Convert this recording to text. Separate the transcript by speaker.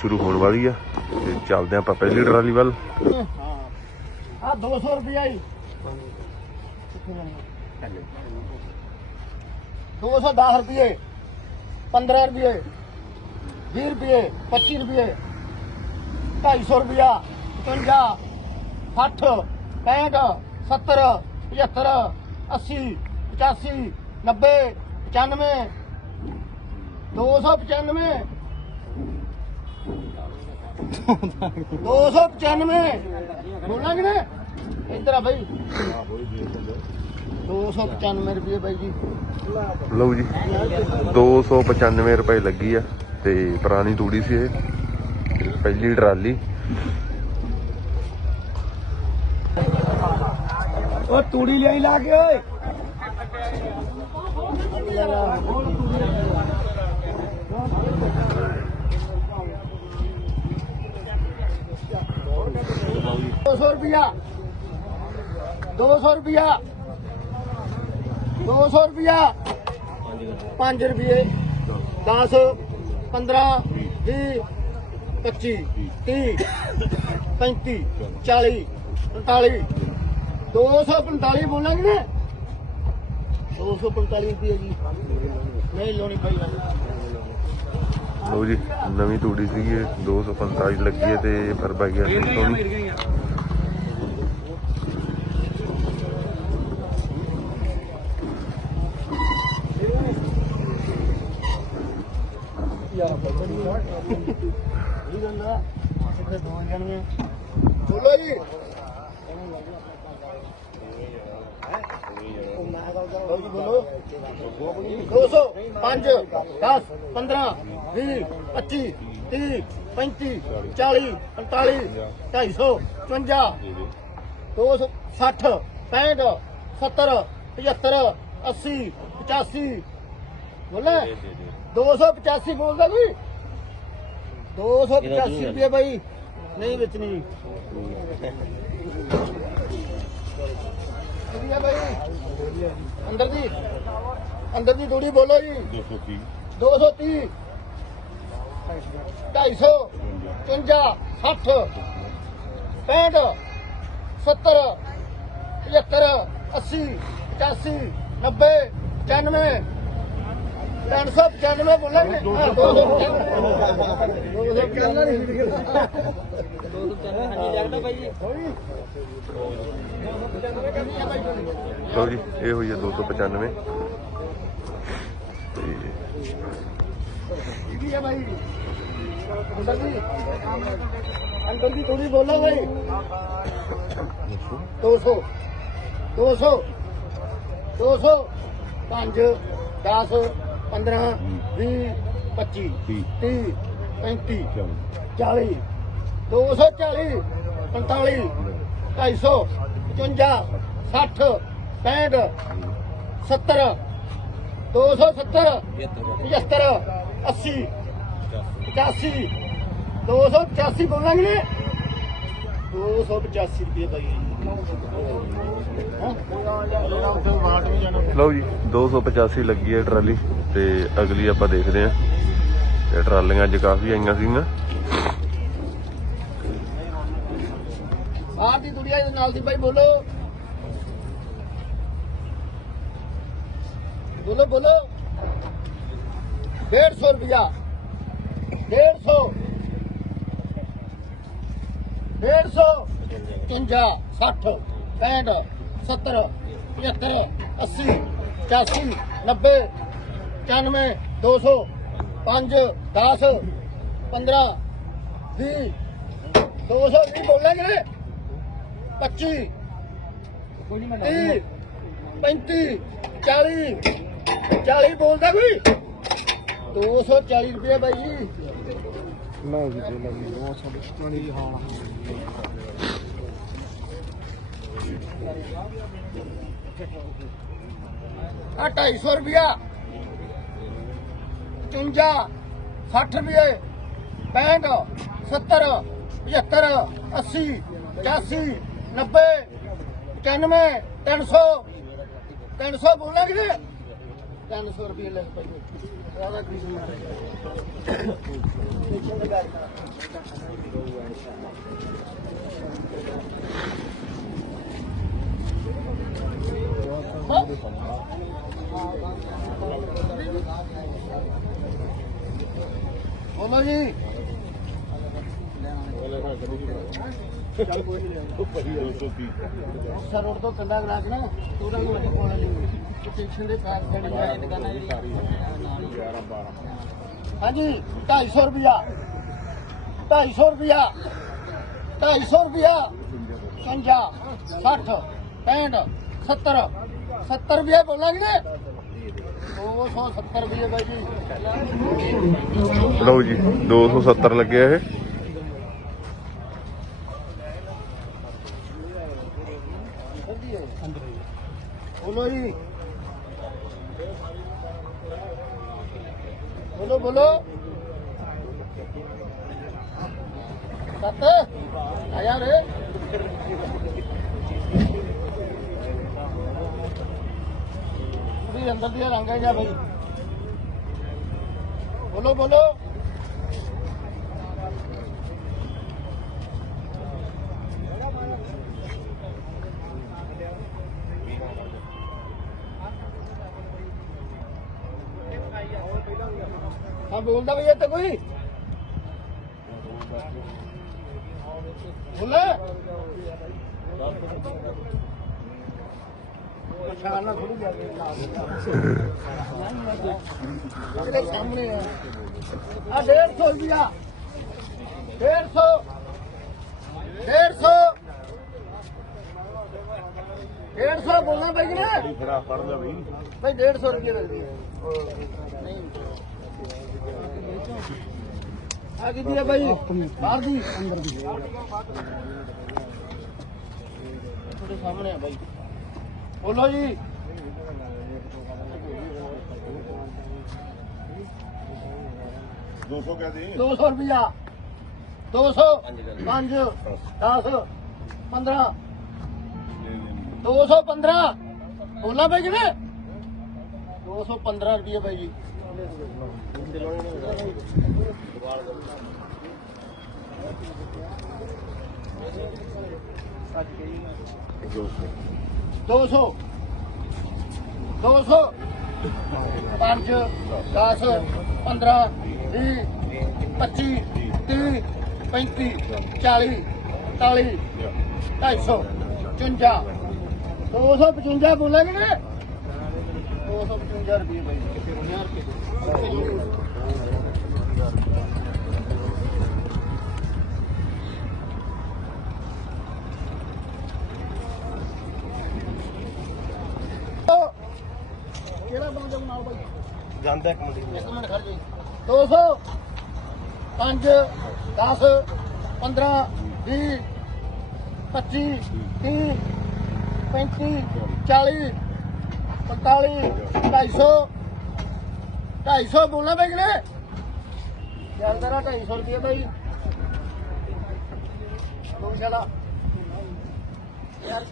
Speaker 1: ਸ਼ੁਰੂ ਹੋਣ ਵਾਲੀ ਆ ਤੇ ਚੱਲਦੇ ਆਪਾਂ ਪਹਿਲੀ ਟਰਾਲੀ ਵੱਲ।
Speaker 2: ਆ 200 ਰੁਪਿਆ ਹੀ 210 ਰੁਪਏ 15 ਰੁਪਏ 20 ਰੁਪਏ 25 ਰੁਪਏ 250 ਰੁਪਿਆ 55 60 65 70 75 80 85 90 95 295 295 ਬੋਲਾਂਗੇ ਨਾ ਇੱਧਰ ਆ ਬਾਈ। 295 ਰੁਪਏ ਬਾਈ ਜੀ।
Speaker 1: ਲਓ ਜੀ 295 ਰੁਪਏ ਲੱਗੀ ਆ ਤੇ ਪੁਰਾਣੀ ਤੂੜੀ ਸੀ ਇਹ। ਪਹਿਲੀ ਟਰਾਲੀ।
Speaker 2: ਉਹ ਤੂੜੀ ਲਈ ਲਾ ਕੇ ਓਏ। ਦੋ ਸੌ ਰੁਪਿਆ ਦੋ ਸੌ ਰੁਪਿਆ ਦੋ ਸੌ ਰੁਪਿਆ ਪੰਜ ਰੁਪਏ 10 15 20 25 30 35 40 45 245 ਬੋਲਾਂਗੇ ਨਾ 245 ਰੁਪਏ ਜੀ ਨਹੀਂ ਲੋਣੀ ਪਈ
Speaker 1: ਲਓ ਜੀ ਨਵੀਂ ਤੂੜੀ ਸੀਗੀ ਇਹ 245 ਲੱਗੀ ਹੈ ਤੇ ਫਿਰ ਪੈ ਗਿਆ। ਸੀ ਸੋਨੀ
Speaker 2: ਇਹ ਗੱਲ ਆ ਦੋ ਜਣੀਆਂ ਬੋਲੋ ਜੀ ਬੋਲੋ ਜੀ, ਬੋਲੋ 200 5 10 15 20 25 30 35 40 45 250 55 260 60 65 70 75 80 85 ਬੋਲੇ 285 ਬੋਲਦਾ ਕੋਈ? 285 ਰੁਪਏ ਬਾਈ। ਨਹੀਂ ਵੇਚਣੀ ਵਧੀਆ ਬਾਈ। ਅੰਦਰ ਦੀ। ਅੰਦਰ ਦੀ ਥੋੜੀ ਬੋਲੋ ਜੀ। 230 230 250 55 60 65 70 75 80 85 90 95 395 ਬੋਲਾਂਗੇ ਹਾਂ, 295
Speaker 1: ਲਓ ਜੀ ਇਹ ਹੋਈ ਹੈ 295 ਤੇ
Speaker 2: ਇਹ ਵੀ ਹੈ ਭਾਈ ਅੰਦਰ ਦੀ ਅੰਦਰ ਦੀ ਥੋੜੀ ਬੋਲੋ ਭਾਈ 200 200 200 5 10 15 20 25 30 35 40 240 45 250 55 60 65 70 270 75 80 85 285 ਬੋਲਾਂਗੇ ਨੇ। 285 ਰੁਪਏ ਭਾਈ
Speaker 1: ਲਓ ਜੀ 285 ਲੱਗੀ ਹੈ ਟਰਾਲੀ ਤੇ ਅਗਲੀ ਆਪਾਂ ਦੇਖਦੇ ਹਾਂ। ਤੇ ਟਰਾਲੀਆਂ ਅੱਜ ਕਾਫੀ ਆਈਆਂ ਸੀਗੀਆਂ।
Speaker 2: ਬਾਹਰ ਦੀ ਦੁਨੀਆ ਦੇ ਨਾਲ ਦੀ ਭਾਈ ਬੋਲੋ। ਬੋਲੋ ਬੋਲੋ। 150 ਰੁਪਿਆ 150 150 50 60 65 70 75 80 85 90 95 200 5 10 15 20 220 ਬੋਲਾਂਗੇ 25 30 35 40 40 ਬੋਲਦਾ ਕੋਈ? 240 ਰੁਪਏ ਬਾਈ ਜੀ।
Speaker 3: ਲਓ ਜੀ ਜੀ ਲਓ ਜੀ 240 ਹਾਂ।
Speaker 2: ਆ 250 ਰੁਪਿਆ 55 60 ਰੁਪਏ 65 70 75 80 85 90 95 300 300 ਬੋਲਾਂਗੇ 300 ਰੁਪਏ ਲੈ ਭਾਈ। ਰਾਧਾ ਕ੍ਰਿਸ਼ਨ ਬੋਲੋ ਜੀ ਸਰ ਰੋਡ ਤੋਂ ਕੰਡਾ ਕਰਾ ਕੇ ਨਾ ਤੂਰਾਂ ਨੂੰ ਅੱਗੇ ਪਾਉਣਾ ਨਹੀਂ ਸਟੇਸ਼ਨ ਦੇ ਪੈਰ ਖੜੀ ਹੈ ਦੁਕਾਨਾਂ ਜਿਹੜੀ ਹਾਂਜੀ 250 ਰੁਪਿਆ 250 ਰੁਪਿਆ 250 ਰੁਪਿਆ 50 60 65 70 70 ਰੁਪਏ ਬੋਲਾਂਗੇ ਨੇ 270 ਰੁਪਏ ਬਾਈ ਜੀ।
Speaker 1: ਲਓ ਜੀ 270 ਲੱਗਿਆ ਇਹ।
Speaker 2: ਬੋਲੋ ਜੀ। ਬੋਲੋ ਬੋਲੋ। ਸੱਤ। ਆਇਆ ਰੇ। ਵੀ ਅੰਦਰ ਦੀ ਰੰਗ ਹੈ ਜਾ ਬੋਲੋ ਬੋਲੋ। ਹਾਂ ਬੋਲਦਾ ਬਈ ਇੱਥੇ ਕੋਈ। ਬੋਲੇ ਪਛਾਣ ਨਾ ਥੋੜੀ ਜਾ ਕੇ ਇਹਦੇ ਸਾਹਮਣੇ ਆ ਆ 150 ਰੁਪਿਆ 150 150 150 ਬੋਲਣਾ ਭਾਈ ਜੀ ਨੇ
Speaker 3: ਫੜਾ ਫੜ ਲੈ ਬਈ।
Speaker 2: ਭਾਈ 150 ਰੁਪਏ ਲੱਗਦੀ ਹੈ ਨਹੀਂ ਆ ਕਿੱਦੀ ਹੈ ਭਾਈ ਬਾਹਰ ਦੀ। ਅੰਦਰ ਦੀ। ਤੁਹਾਡੇ ਸਾਹਮਣੇ ਆ ਭਾਈ ਬੋਲੋ ਜੀ।
Speaker 3: ਦੋ ਸੌ ਕਹਿ ਦੇ।
Speaker 2: 200 ਰੁਪਿਆ 200 5 10 15 215 ਬੋਲਣਾ ਭਾਈ ਕਿਨੇ 215 ਰੁਪਏ ਭਾਈ ਜੀ।
Speaker 3: ਦੋ ਸੌ।
Speaker 2: 200 200 5 10 15 20 25 30 35 40 41 250 55 255 ਬੋਲਾਂਗੇ ਨਾ 255 ਰੁਪਏ ਬਾਈ 50 ਰੁਪਏ ਕਿਹੜਾ ਬੰਦਾ ਨਾਲ ਬਾਈ
Speaker 3: ਜਾਂਦਾ ਇੱਕ ਮਿੰਟ
Speaker 2: ਇੱਕ ਮਿੰਟ ਖੜ ਜੀ। 200 5 10 15 20 25 30 35 40 45 250 250 ਬੋਲਣਾ ਬਈ ਕਿਨੇ ਯਾਰ ਤੇਰਾ 250 ਰੁਪਏ ਬਾਈ। ਦੋ ਛੜਾ। ਯਾਰ।